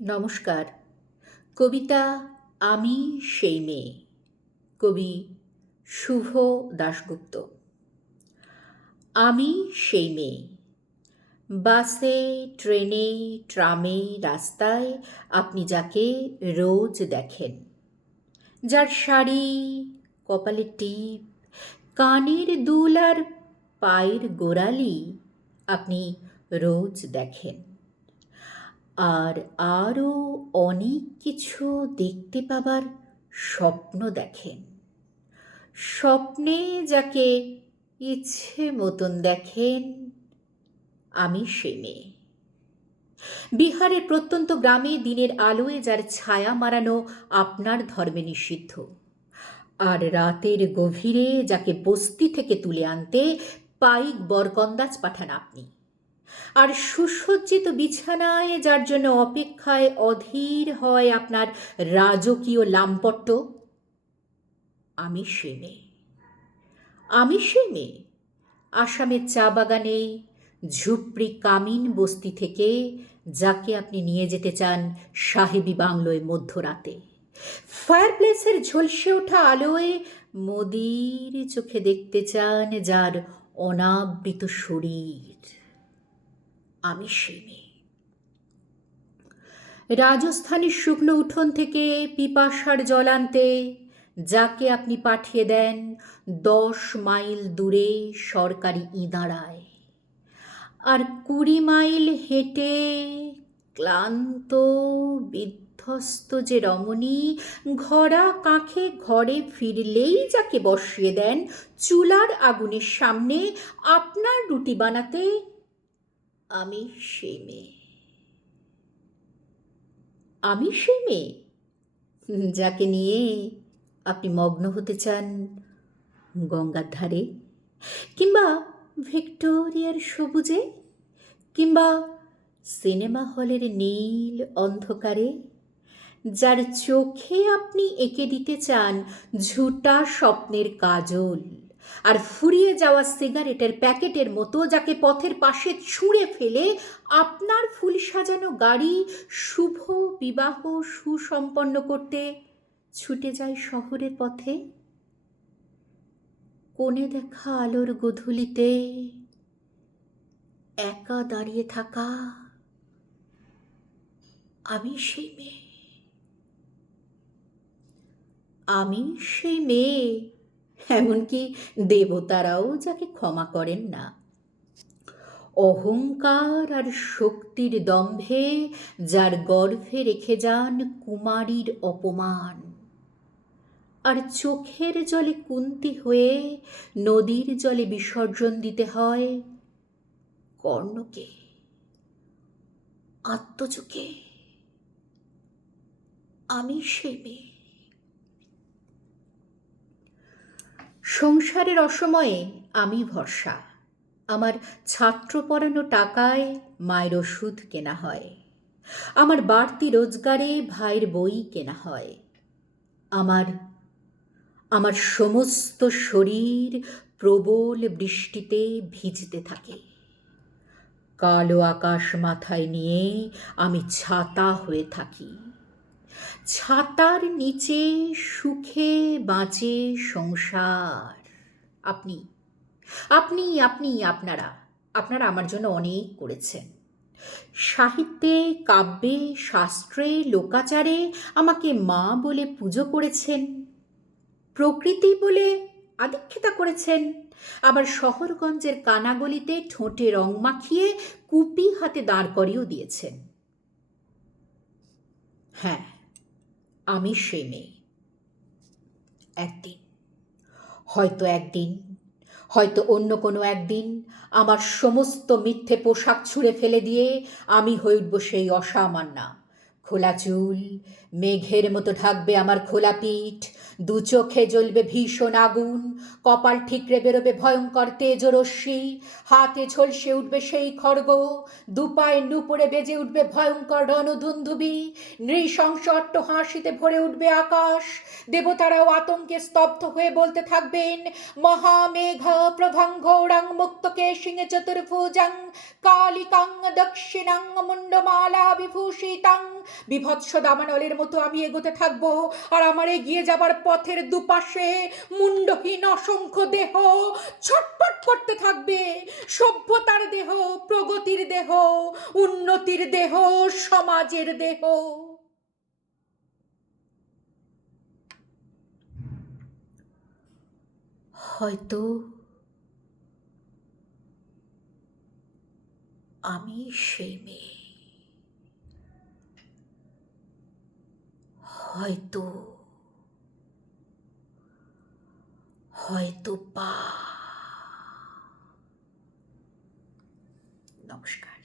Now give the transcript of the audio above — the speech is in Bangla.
নমস্কার। কবিতা আমি সেই মেয়ে। কবি শুভ দাশগুপ্ত। আমি সেই মেয়ে। বাসে, ট্রেনে, ট্রামে, রাস্তায় আপনি যাকে রোজ দেখেন, যার শাড়ি, কপালে টিপ, কানের দুল আর পায়ের গোড়ালি আপনি রোজ দেখেন। আর আরও অনেক কিছু দেখতে পাবার স্বপ্ন দেখেন। স্বপ্নে যাকে ইচ্ছে মতন দেখেন, আমি সে মেয়ে। বিহারের প্রত্যন্ত গ্রামে দিনের আলোয় যার ছায়া মারানো আপনার ধর্মে নিষিদ্ধ, আর রাতের গভীরে যাকে বস্তি থেকে তুলে আনতে পাইক বরকন্দাজ পাঠান আপনি, আর সুসজ্জিত বিছানায় যার জন্য অপেক্ষায় অধীর হয় আপনার রাজকীয় লামপট্ট, আমি সে মেয়ে। আমি সে মেয়ে। আসামের চা বাগানে ঝুপড়ি কামিন বস্তি থেকে যাকে আপনি নিয়ে যেতে চান সাহেবি বাংলোয় মধ্যরাতে, ফায়ারপ্লেসের ঝলসে ওঠা আলোয় মোদির চোখে দেখতে চান যার অনাবৃত শরীর, আমি সে মেয়ে। রাজস্থানের শুকনো উঠোন থেকে পিপাসার জল আনতে যাকে আপনি পাঠিয়ে দেন 10 মাইল দূরে সরকারি ইদারায়, আর 20 মাইল হেঁটে ক্লান্ত বিধ্বস্ত যে রমণী ঘরা কাঁখে ঘরে ফিরলেই যাকে বসিয়ে দেন চুলার আগুনের সামনে আপনার রুটি বানাতে, আমি সেই মেয়ে। আমি সেই মেয়ে যাকে নিয়ে আপনি মগ্ন হতে চান গঙ্গার ধারে, কিংবা ভিক্টোরিয়ার সবুজে, কিংবা সিনেমা হলের নীল অন্ধকারে, যার চোখে আপনি এঁকে দিতে চান ঝুটা স্বপ্নের কাজল, আর ফুরিয়ে যাওয়া সিগারেটের প্যাকেটের মতো যাকে পথের পাশে ছুঁড়ে ফেলে আপনার ফুল সাজানো গাড়ি শুভ বিবাহ সুসম্পন্ন করতে ছুটে যায় শহরের পথে। কোণে দেখা আলোর গোধূলিতে একা দাঁড়িয়ে থাকা, আমি সেই মেয়ে। আমি সেই মেয়ে, এমনকি দেবতারাও যাকে ক্ষমা করেন না। অহংকার আর শক্তির দম্ভে যার গর্ভে রেখে যান কুমারীর অপমান, আর চোখের জলে কুন্তি হয়ে নদীর জলে বিসর্জন দিতে হয় কর্ণকে, আত্মজকে, আমি সেই মেয়ে। সংসারের অসময়ে আমি ভরসা। আমার ছাত্র পড়ানো টাকায় মায়ের ওষুধ কেনা হয়, আমার বাড়তি রোজগারে ভাইয়ের বই কেনা হয়। আমার আমার সমস্ত শরীর প্রবল বৃষ্টিতে ভিজতে থাকে। কালো আকাশ মাথায় নিয়ে আমি ছাতা হয়ে থাকি। ছাতার নিচে সুখে বাঁচে সংসার। আপনি আপনি আপনি আপনারা আপনারা আমার জন্য অনেক করেছেন। সাহিত্যে, কাব্যে, শাস্ত্রে, লোকাচারে আমাকে মা বলে পুজো করেছেন, প্রকৃতি বলে আদিক্ষেতা করেছেন, আবার শহরগঞ্জের কানাগলিতে ঠোঁটে রং মাখিয়ে কুপি হাতে দাঁড় করিয়েও দিয়েছেন। হ্যাঁ, আমি সে মেয়ে। একদিন, একদিন, হয়তো অন্য কোনো একদিন আমার সমস্ত মিথ্যে পোশাক ছুঁড়ে ফেলে দিয়ে আমি হয়ে উঠব সেই অসামান্যা। খোলা চুল মেঘের মতো ঢাকবে আমার খোলা পিঠ, দু চোখে জ্বলবে ভীষণ আগুন, কপাল ঠিকরে বেরোবে ভয়ঙ্কর তেজরশ্মি, হাতে ঝলসে উঠবে সেই খড়গ, দুপায়ে নুপুরে বেজে উঠবে ভয়ঙ্কর রণধুন্ধুবি, নৃশংস অট্টহাসিতে ভরে উঠবে আকাশ। দেবতারাও আতঙ্কে স্তব্ধ হয়ে বলতে থাকবেন, মহামেঘ প্রভঙ্ঘোড়ং মুক্তকেশিং চতুর্ভুজং কালিকাং দক্ষিণাং মুন্ডমালা বিভূষিতং বিভৎস দাবানলের মতো আমি এগোতে থাকবো, আর আমার এগিয়ে যাবার পথের দুপাশে মুন্ডহীন অসংখ্য দেহ ছটফট করতে থাকবে। সভ্যতার দেহ, প্রগতির দেহ, উন্নতির দেহ, সমাজের দেহ। হয়তো আমি সেই মেয়ে, হয়তো হয়তো বা। নমস্কার।